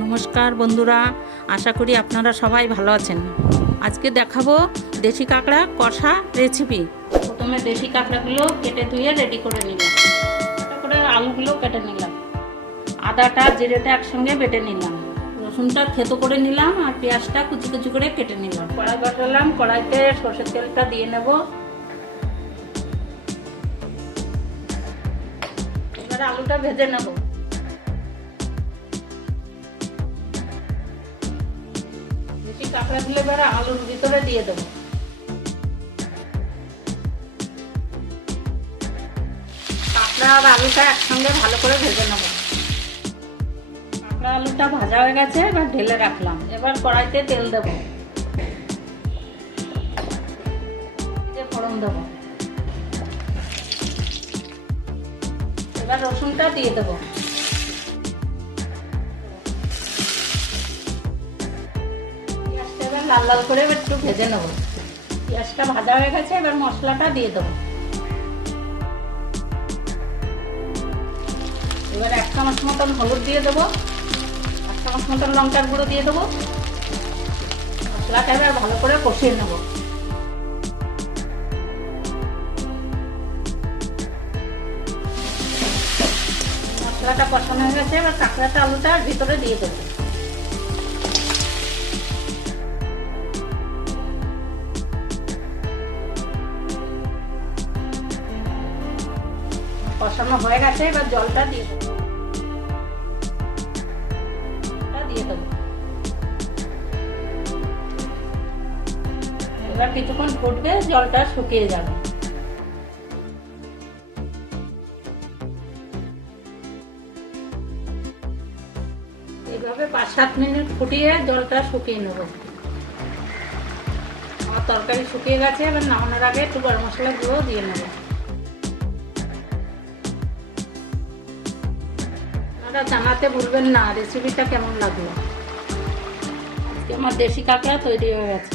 নমস্কার বন্ধুরা, আশা করি আপনারা সবাই ভালো আছেন। আজকে দেখাবো দেশি কাঁকড়া কষা রেসিপি প্রথমে দেশি কাঁকড়াগুলো কেটে ধুয়ে রেডি করে নিলাম। করে আলুগুলো কেটে নিলাম। আদাটা, জিরেটা একসঙ্গে বেটে নিলাম। রসুনটা থেতো করে নিলাম আর পেঁয়াজটা কুচি কুচি করে কেটে নিলাম। কড়াই বসালাম, কড়াইতে সর্ষের তেলটা দিয়ে নেব। এবার আলুটা ভেজে নেব। বেশি কাঁকড়া দিলে এবারে আলুর ভিতরে দিয়ে দেবো। কাঁকড়া আর আলুটা একসঙ্গে ভালো করে ভেজে নেব। কাঁকড়া আলুটা ভাজা হয়ে গেছে, এবার ঢেলে রাখলাম। এবার কড়াইতে তেল দেবো। ফোড়ন দেবো। এবার রসুনটা দিয়ে দেবো। লাল লাল করে একটু ভেজে নেব। পেঁয়াজটা ভাজা হয়ে গেছে, এবার মশলাটা দিয়ে দেবো। এবার এক চামচ মতন হলুদ দিয়ে দেবো, এক চামচ মতন লঙ্কার গুঁড়ো দিয়ে দেবো। মশলাটা এবার ভালো করে কষিয়ে নেব। মশলাটা কষানো হয়ে গেছে, এবার কাঁকড়াটা আলুটা ভিতরে দিয়ে দেবো। কষানো হয়ে গেছে, এবার জলটা দিয়ে দেবো। এবার কিছুক্ষণ ফুটবে, জলটা শুকিয়ে যাবে। এইভাবে পাঁচ সাত মিনিট ফুটিয়ে জলটা শুকিয়ে নেব। আমার তরকারি শুকিয়ে গেছে, এবার নামানোর আগে একটু গরম মশলা গুঁড়ো দিয়ে নেব। আপনারা জানাতে ভুলবেন না রেসিপিটা কেমন লাগল? আমার দেশি কাঁকড়া তৈরি হয়ে গেছে।